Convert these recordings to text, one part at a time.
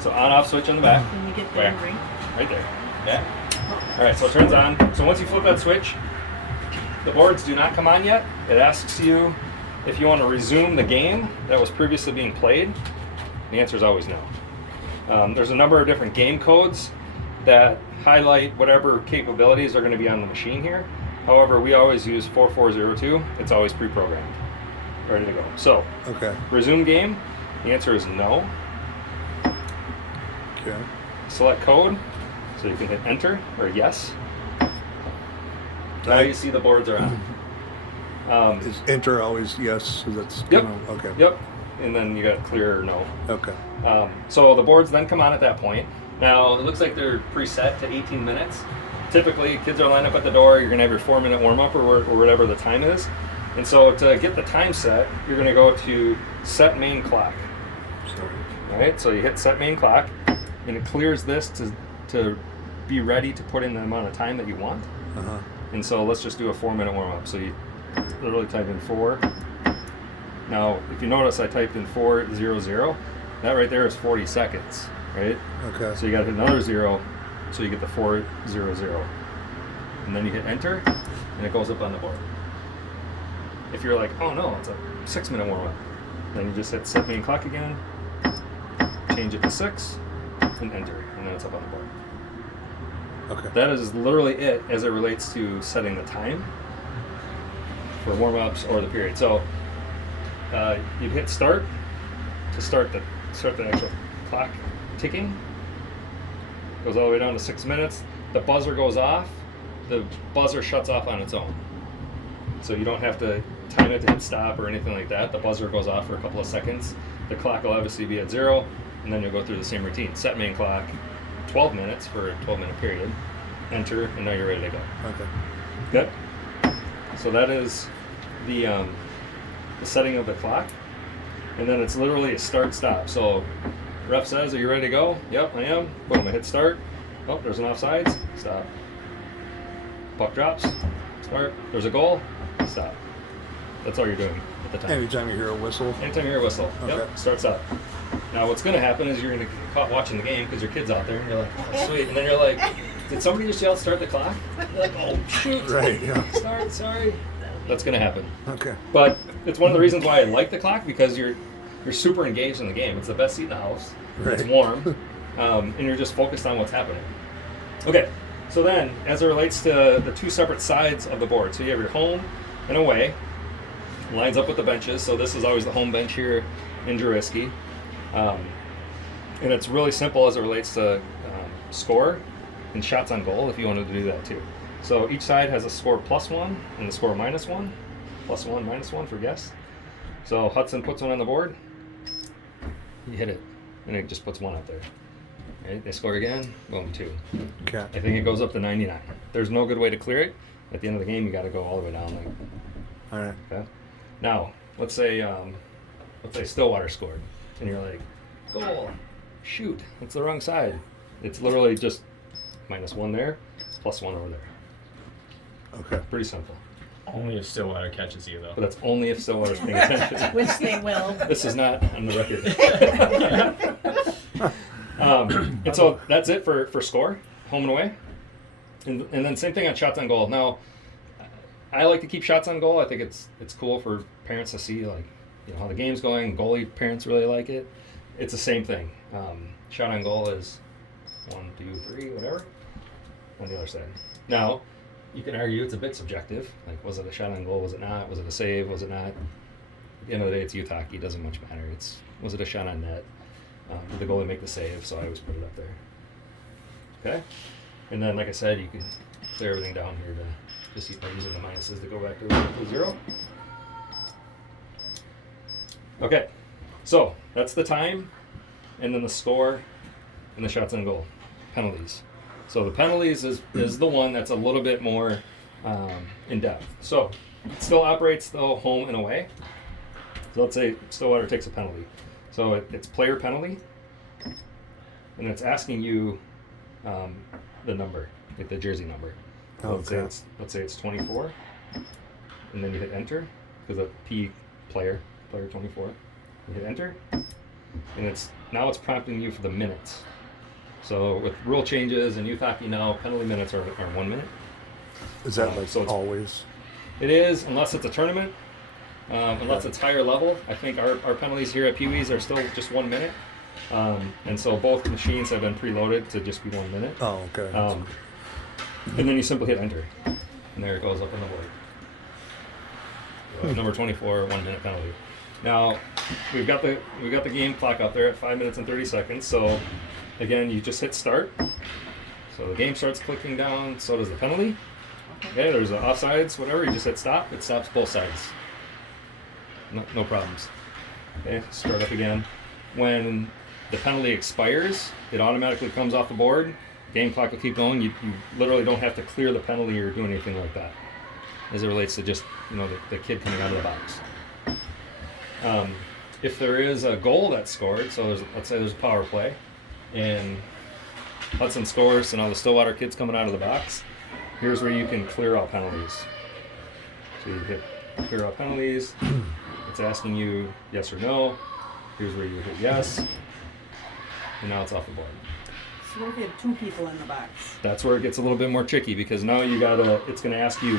So on-off switch on the back. When you get the Where? ring. Right there. Yeah. All right, so it turns on. So once you flip that switch, the boards do not come on yet. It asks you if you want to resume the game that was previously being played. The answer is always no. There's a number of different game codes that highlight whatever capabilities are going to be on the machine here. However, we always use 4402. It's always pre-programmed, ready to go. So, Okay. resume game. The answer is no. Okay. Select code, so you can hit enter or yes. Now you see the boards are on. Is enter always yes? So that's Yep. Okay. Yep. And then you got clear or no. Okay. So the boards then come on at that point. Now it looks like they're preset to 18 minutes. Typically, kids are lined up at the door. You're gonna have your 4-minute warm up or whatever the time is. And so to get the time set, you're gonna go to set main clock. Sorry. All right. So you hit set main clock, and it clears this to be ready to put in the amount of time that you want. Uh-huh. And so let's just do a 4-minute warm up. So you literally type in 4. Now, if you notice, I typed in 400. That right there is 40 seconds, right? Okay. So you got to hit another 0, so you get the 400. And then you hit enter, and it goes up on the board. If you're like, oh no, it's a 6-minute warm up, then you just hit set main clock again, change it to 6, and enter, and then it's up on the board. Okay. That is literally it as it relates to setting the time for warm-ups or the period. So you'd hit start to start the actual clock ticking. Goes all the way down to 6 minutes. The buzzer goes off. The buzzer shuts off on its own. So you don't have to time it to hit stop or anything like that. The buzzer goes off for a couple of seconds. The clock will obviously be at 0, and then you'll go through the same routine. Set main clock, 12 minutes for a 12-minute period. Enter, and now you're ready to go. Okay. Good. So that is the setting of the clock, and then it's literally a start-stop. So ref says, "Are you ready to go?" Yep, I am. Boom, I hit start. Oh, there's an offsides. Stop. Puck drops. Start. There's a goal. Stop. That's all you're doing at the time. Anytime you hear a whistle. Anytime you hear a whistle, Okay. yep, starts up. Now what's going to happen is you're going to get caught watching the game because your kid's out there, and you're like, oh, sweet. And then you're like, did somebody just yell start the clock? You're like, oh, shoot. Right. Yeah. Start, sorry. That's going to happen. Okay. But it's one of the reasons why I like the clock, because you're super engaged in the game. It's the best seat in the house. It's Right. warm, and you're just focused on what's happening. Okay, so then as it relates to the two separate sides of the board, so you have your home and away, lines up with the benches. So this is always the home bench here in Juriski. And it's really simple as it relates to score and shots on goal if you wanted to do that too. So each side has a score +1 and the score -1. +1, -1 for guests. So Hudson puts one on the board. You hit it, and it just puts 1 up there. Right? They score again, boom, 2. Okay. I think it goes up to 99. There's no good way to clear it. At the end of the game, you got to go all the way down. All right. Okay. Now, let's say Stillwater scored, and you're like, goal, shoot, it's the wrong side. It's literally just -1 there, +1 over there. Okay. Pretty simple. Only if Stillwater catches you, though. But that's only if Stillwater's paying attention. Which they will. This is not on the record. And so that's it for score, home and away. And then same thing on shots on goal. Now, I like to keep shots on goal. I think it's cool for parents to see, like, you know, how the game's going. Goalie parents really like it. It's the same thing. Shot on goal is 1, 2, 3, whatever, on the other side. Now, you can argue it's a bit subjective. Like, was it a shot on goal? Was it not? Was it a save? Was it not? At the end of the day, it's youth hockey. It doesn't much matter. Was it a shot on net? Did the goalie make the save? So I always put it up there. Okay? And then, like I said, you can clear everything down here to just by using the minuses to go back to 0. Okay. So that's the time, and then the score, and the shots on goal. Penalties. So the penalties is the one that's a little bit more in depth. So it still operates though home and away. So let's say Stillwater takes a penalty. So it's player penalty, and it's asking you the number, like the jersey number. So Okay. let's say it's 24, and then you hit enter because the P player 24. You hit enter, and now it's prompting you for the minutes. So with rule changes and youth hockey now, penalty minutes are 1 minute. Is that like so it's- always? It is, unless it's a tournament, unless it's higher level. I think our penalties here at Pee Wee's are still just 1 minute. And so both machines have been preloaded to just be 1 minute. Oh, okay. And then you simply hit enter, and there it goes up on the board. Number 24, 1 minute penalty. Now we've got the game clock up there at 5 minutes and 30 seconds. So again, you just hit start. So the game starts clicking down. So does the penalty. Okay, there's an offsides, whatever. You just hit stop. It stops both sides. No problems. Okay, start up again. When the penalty expires, it automatically comes off the board. Game clock will keep going. You literally don't have to clear the penalty or do anything like that, as it relates to just the kid coming out of the box. If there is a goal that's scored, so let's say there's a power play, and Hudson scores, and all the Stillwater kids coming out of the box, here's where you can clear out penalties. So you hit clear out penalties. It's asking you yes or no. Here's where you hit yes, and now it's off the board. So what if you have 2 people in the box? That's where it gets a little bit more tricky, because now it's gonna ask you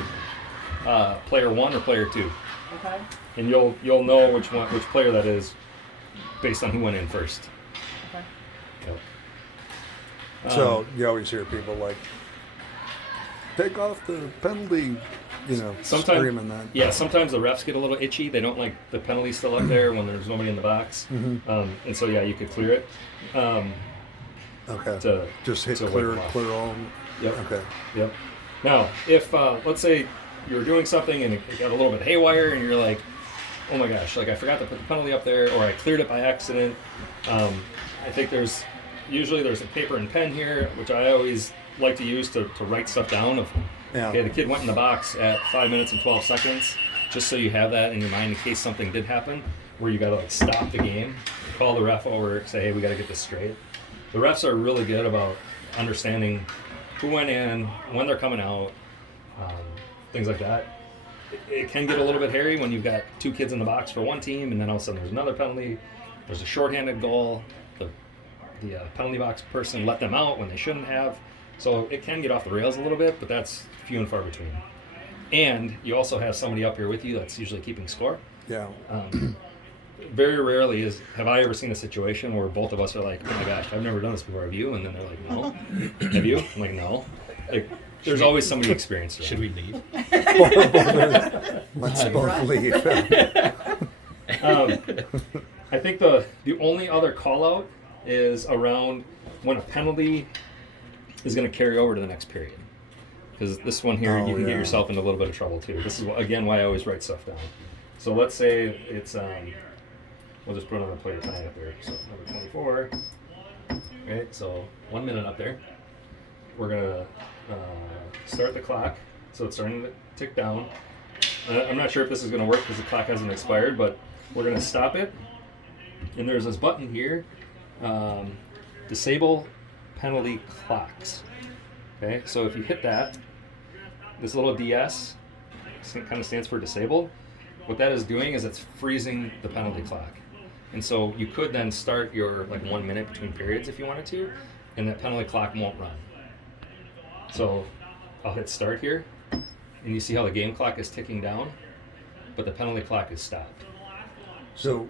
player 1 or player 2, Okay. and you'll know which player that is based on who went in first. Okay. Yep. So you always hear people like, take off the penalty, Sometimes- screaming that. Yeah, sometimes the refs get a little itchy. They don't like the penalty still up there when there's nobody in the box. And so, yeah, you could clear it. Okay. To, Just hit to clear wipe it off. all. Yep. Okay. Yep. Now, if, let's say you were doing something and it got a little bit haywire and you're like, oh my gosh, like I forgot to put the penalty up there, or I cleared it by accident. I think there's a paper and pen here, which I always like to use to write stuff down. Yeah. Okay, the kid went in the box at 5 minutes and 12 seconds, just so you have that in your mind in case something did happen, where you gotta stop the game, call the ref over, say, hey, we gotta get this straight. The refs are really good about understanding who went in, when they're coming out, things like that. It can get a little bit hairy when you've got 2 kids in the box for one team, and then all of a sudden there's another penalty, there's a shorthanded goal, the penalty box person let them out when they shouldn't have. So it can get off the rails a little bit, but that's few and far between. And you also have somebody up here with you that's usually keeping score. Yeah. Very rarely have I ever seen a situation where both of us are like, oh my gosh, I've never done this before, have you? And then they're like, no. Have you? I'm like, no. Like, there's always somebody experienced around. Should we leave? Let's both leave. I think the only other call out is around when a penalty is going to carry over to the next period. Because this one here, you can get yourself into a little bit of trouble too. This is, again, why I always write stuff down. So let's say it's, we'll just put another player 10 up there. So number 24, right? So 1 minute up there. We're going to start the clock. So it's starting to tick down. I'm not sure if this is going to work because the clock hasn't expired, but we're going to stop it. And there's this button here, disable penalty clocks. Okay, so if you hit that, this little DS kind of stands for disabled. What that is doing is it's freezing the penalty clock. And so you could then start your 1 minute between periods if you wanted to, and that penalty clock won't run. So I'll hit start here, and you see how the game clock is ticking down, but the penalty clock is stopped. So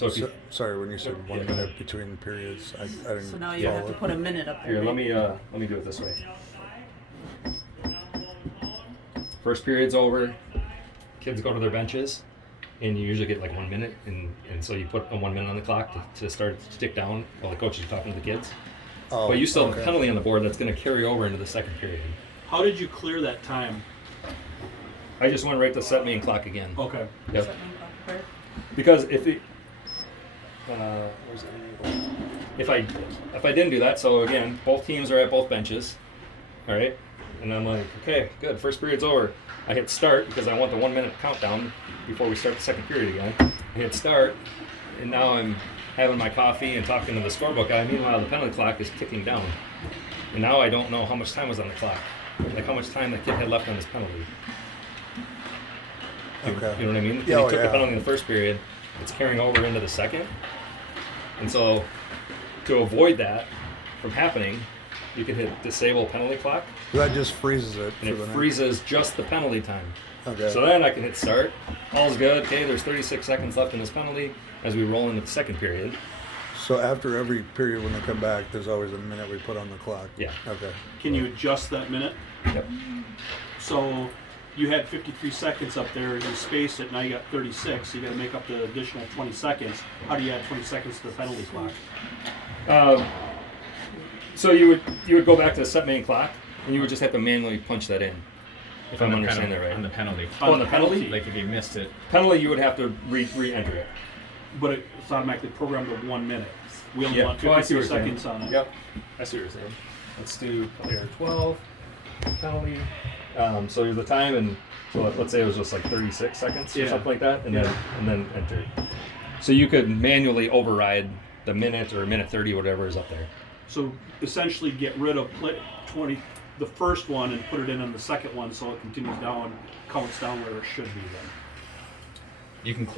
if you, sorry, when you said 1 Yeah. minute between periods, I didn't So now you have to put a minute up there. here, let me do it this way. First period's over, kids go to their benches, and you usually get 1 minute, and so you put a 1 minute on the clock to start to tick down while the coach is talking to the kids. Oh, But you still have a okay. penalty on the board that's going to carry over into the second period. How did you clear that time? I just went right to set main clock again. Okay. Yep. Is that main clock there? Because if it, where's it? If I didn't do that, so again, both teams are at both benches, all right, and I'm like, okay, good, first period's over. I hit start because I want the 1 minute countdown before we start the second period again. I hit start, and now I'm having my coffee and talking to the scorebook guy. Meanwhile, the penalty clock is ticking down, and now I don't know how much time was on the clock, like how much time the kid had left on his penalty. Okay. You know what I mean? If Yeah, he oh, took yeah. a penalty in the first period, it's carrying over into the second. And so to avoid that from happening, you can hit disable penalty clock, That just freezes it. and for it the next- freezes just the penalty time. Okay. So then I can hit start. All's good. Okay, there's 36 seconds left in this penalty as we roll into the second period. So after every period when they come back, there's always a minute we put on the clock. Yeah. Okay. Can you adjust that minute? Yep. So you had 53 seconds up there, you spaced it, now you got 36, so you got to make up the additional 20 seconds. How do you add 20 seconds to the penalty clock? So you would go back to the set main clock, and you would just have to manually punch that in. If I'm understanding that right. On the penalty. Oh, on the penalty? Like if you missed it. Penalty, you would have to re-enter it. But it's automatically programmed to 1 minute. We only Yeah. want Oh, I see 53 what you're saying. seconds on it. Yep. I see what you're saying. Let's do player 12 penalty. So here's the time, and so let's say it was just like 36 seconds or Yeah. something like that, and Yeah. then enter. So you could manually override the minute or minute 30, whatever is up there. So essentially get rid of the first one and put it in on the second one so it continues down, counts down where it should be then. You can clear